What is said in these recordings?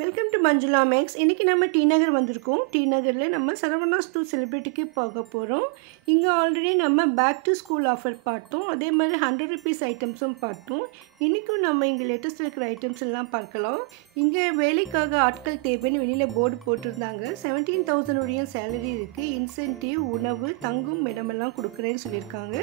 Welcome to Manjula maths. இன்றைக்கி நம்ம D நகர் வந்திருக்கோம். டி நகரில் நம்ம சரவணா ஸ்டோர் செலிப்ரிட்டிக்கு போக போகிறோம். இங்கே ஆல்ரெடி நம்ம பேக் டு ஸ்கூல் ஆஃபர் பார்த்தோம். அதே மாதிரி 100 ருபீஸ் ஐட்டம்ஸும் பார்த்தோம். இன்றைக்கும் நம்ம இங்கே லேட்டஸ்ட் இருக்கிற ஐட்டம்ஸ் எல்லாம் பார்க்கலாம். இங்கே வேலைக்காக ஆட்கள் தேவைன்னு வெளியில் போர்டு போட்டிருந்தாங்க. 17,000 உடைய சேலரி இருக்குது. இன்சென்டிவ், உணவு, தங்கும் இடமெல்லாம் கொடுக்குறேன்னு சொல்லியிருக்காங்க.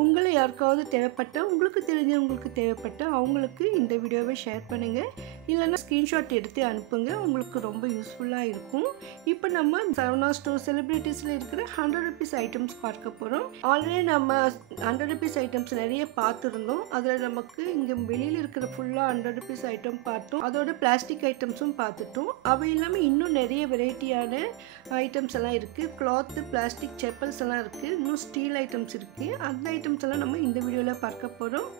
உங்களை யாருக்காவது தேவைப்பட்டால், உங்களுக்கு தெரிஞ்சவங்களுக்கு தேவைப்பட்டால் அவங்களுக்கு இந்த வீடியோவை ஷேர் பண்ணுங்கள். இல்லைன்னா ஸ்க்ரீன்ஷாட் எடுத்து அனுப்புங்க. உங்களுக்கு ரொம்ப யூஸ்ஃபுல்லாக இருக்கும். இப்போ நம்ம சரவணா ஸ்டோர் செலிப்ரிட்டிஸில் இருக்கிற 100 ருபீஸ் ஐட்டம்ஸ் பார்க்க போகிறோம். ஆல்ரெடி நம்ம 100 ருபீஸ் ஐட்டம்ஸ் நிறைய பார்த்துருந்தோம். அதில் நமக்கு இங்கே வெளியில் இருக்கிற ஃபுல்லாக 100 ருபீஸ் ஐட்டம் பார்த்தோம். அதோட பிளாஸ்டிக் ஐட்டம்ஸும் பார்த்துட்டோம். அவை இல்லாமல் இன்னும் நிறைய வெரைட்டியான ஐட்டம்ஸ் எல்லாம் இருக்குது. கிளாத்து, பிளாஸ்டிக், செப்பல்ஸ் எல்லாம் இருக்குது. இன்னும் ஸ்டீல் ஐட்டம்ஸ் இருக்குது. அந்த ஐட்டம்ஸ் எல்லாம் நம்ம இந்த வீடியோவில் பார்க்க போகிறோம்.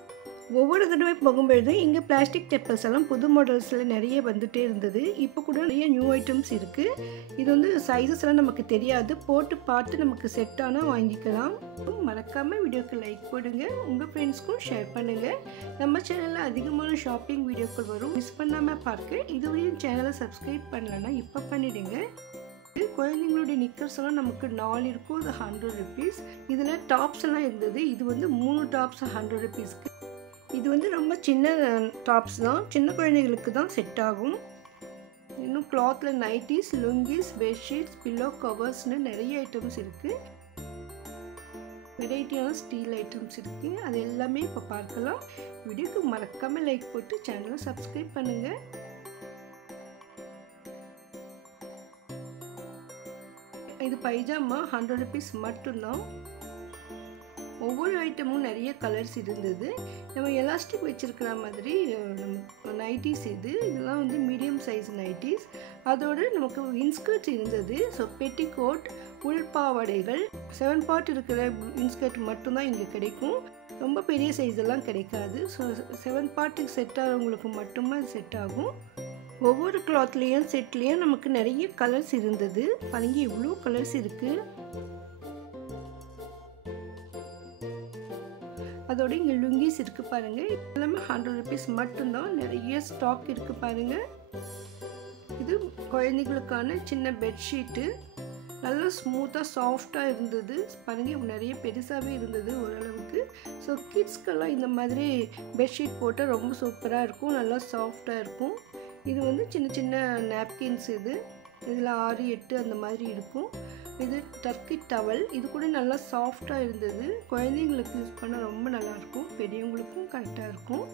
ஒவ்வொரு தடவை போகும்பொழுது இங்கே பிளாஸ்டிக் செப்பல்ஸ் எல்லாம் புது மாடல்ஸில் நிறைய வந்துகிட்டே இருந்தது. இப்போ கூட நிறைய நியூ ஐட்டம்ஸ் இருக்குது. இது வந்து சைஸஸ் எல்லாம் நமக்கு தெரியாது. போட்டு பார்த்து நமக்கு செட் ஆனால் வாங்கிக்கலாம். மறக்காமல் வீடியோக்கு லைக் போடுங்க. உங்கள் ஃப்ரெண்ட்ஸ்க்கும் ஷேர் பண்ணுங்கள். நம்ம சேனலில் அதிகமான ஷாப்பிங் வீடியோக்கள் வரும். மிஸ் பண்ணாமல் பார்க்க இதுவரையும் சேனலை சப்ஸ்கிரைப் பண்ணலன்னா இப்போ பண்ணிவிடுங்க. குழந்தைங்களுடைய நிக்கர்ஸ் எல்லாம் நமக்கு 4 இருக்கும். அது 100 ருபீஸ். இதில் டாப்ஸ் எல்லாம் இருந்தது. இது வந்து 3 டாப்ஸ் 100 ருபீஸ்க்கு. இது வந்து ரொம்ப சின்ன டாப்ஸ் தான். சின்ன குழந்தைகளுக்கு தான் செட் ஆகும். இன்னும் கிளாத்தில் நைட்டிஸ், லுங்கிஸ், பெட்ஷீட்ஸ், பில்லோ கவர்ஸ்னு நிறைய ஐட்டம்ஸ் இருக்குது. வெரைட்டியான ஸ்டீல் ஐட்டம்ஸ் இருக்குது. அது எல்லாமே இப்போ பார்க்கலாம். வீடியோக்கு மறக்காமல் லைக் போட்டு சேனலை சப்ஸ்கிரைப் பண்ணுங்கள். இது பைஜாமா 100 ருபீஸ் மட்டும்தான். ஒவ்வொரு ஐட்டமும் நிறைய கலர்ஸ் இருந்தது. நம்ம எலாஸ்டிக் வச்சுருக்கிற மாதிரி நம்ம நைட்டிஸ் இதெல்லாம் வந்து மீடியம் சைஸ் நைட்டிஸ். அதோடு நமக்கு இன்ஸ்கர்ட்ஸ் இருந்தது. ஸோ பெட்டிகோட், உள்பாவடைகள், 7 பார்ட் இருக்கிற இன்ஸ்கர்ட் மட்டும்தான் இங்கே கிடைக்கும். ரொம்ப பெரிய சைஸ் எல்லாம் கிடைக்காது. ஸோ 7 பார்ட்டுக்கு செட் ஆகிறவங்களுக்கு மட்டுமே செட் ஆகும். ஒவ்வொரு கிளாத்லேயும் செட்லேயும் நமக்கு நிறைய கலர்ஸ் இருந்தது. பாருங்க, இவ்வளோ கலர்ஸ் இருக்குது. அதோட இங்கே லுங்கிஸ் இருக்குது பாருங்கள். எல்லாமே 100 ருபீஸ் மட்டும்தான். நிறைய ஸ்டாக் இருக்குது பாருங்கள். இது குழந்தைகளுக்கான சின்ன பெட்ஷீட்டு. நல்லா ஸ்மூத்தாக சாஃப்டாக இருந்தது பாருங்கள். நிறைய பெருசாகவே இருந்தது ஓரளவுக்கு. ஸோ கிட்ஸ்க்கெல்லாம் இந்த மாதிரி பெட்ஷீட் போட்டால் ரொம்ப சூப்பராக இருக்கும். நல்லா சாஃப்டாக இருக்கும். இது வந்து சின்ன சின்ன நாப்கின்ஸ். இதில் 6, 8 அந்த மாதிரி இருக்கும். இது டர்க்கி டவல். இது கூட நல்லா சாஃப்டாக இருந்தது. குழந்தைங்களுக்கு யூஸ் பண்ண ரொம்ப நல்லாயிருக்கும். பெரியவங்களுக்கும் கரெக்டாக இருக்கும்.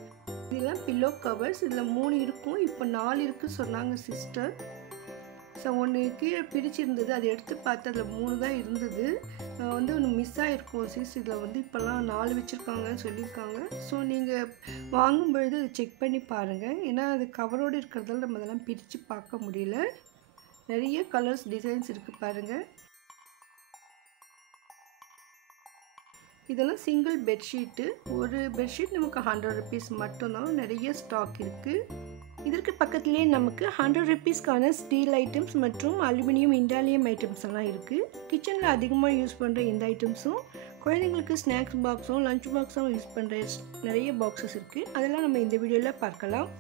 இதெல்லாம் பில்லோ கவர்ஸ். இதில் 3 இருக்கும். இப்போ 4 இருக்குது சொன்னாங்க சிஸ்டர். ஸோ ஒன்று கீழே பிரிச்சிருந்தது. அதை எடுத்து பார்த்து அதில் 3 தான் இருந்தது. வந்து ஒன்று மிஸ் ஆகிருக்கும் சிஸ். இதில் வந்து இப்போல்லாம் 4 வச்சுருக்காங்கன்னு சொல்லியிருக்காங்க. ஸோ நீங்கள் வாங்கும்பொழுது அதை செக் பண்ணி பாருங்கள். ஏன்னா அது கவரோடு இருக்கிறதால நம்ம அதெல்லாம் பிரித்து பார்க்க முடியல. நிறைய கலர்ஸ், டிசைன்ஸ் இருக்குது பாருங்கள். இதெல்லாம் சிங்கிள் பெட்ஷீட்டு. ஒரு பெட்ஷீட் நமக்கு 100 ருபீஸ் மட்டும்தான். நிறைய ஸ்டாக் இருக்குது. இதற்கு பக்கத்துலேயே நமக்கு 100 ருபீஸ்க்கான ஸ்டீல் ஐட்டம்ஸ் மற்றும் அலுமினியம், இண்டாலியம் ஐட்டம்ஸ் எல்லாம் இருக்குது. கிச்சனில் அதிகமாக யூஸ் பண்ணுற இந்த ஐட்டம்ஸும், குழந்தைங்களுக்கு ஸ்நாக்ஸ் பாக்ஸும் லஞ்ச் பாக்ஸும் யூஸ் பண்ணுற நிறைய பாக்ஸஸ் இருக்குது. அதெல்லாம் நம்ம இந்த வீடியோவில் பார்க்கலாம்.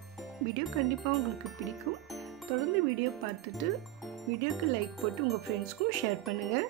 வீடியோ கண்டிப்பாக உங்களுக்கு பிடிக்கும். தொடர்ந்து வீடியோ பார்த்துட்டு வீடியோக்கு லைக் போட்டு உங்கள் ஃப்ரெண்ட்ஸ்க்கும் ஷேர் பண்ணுங்கள்.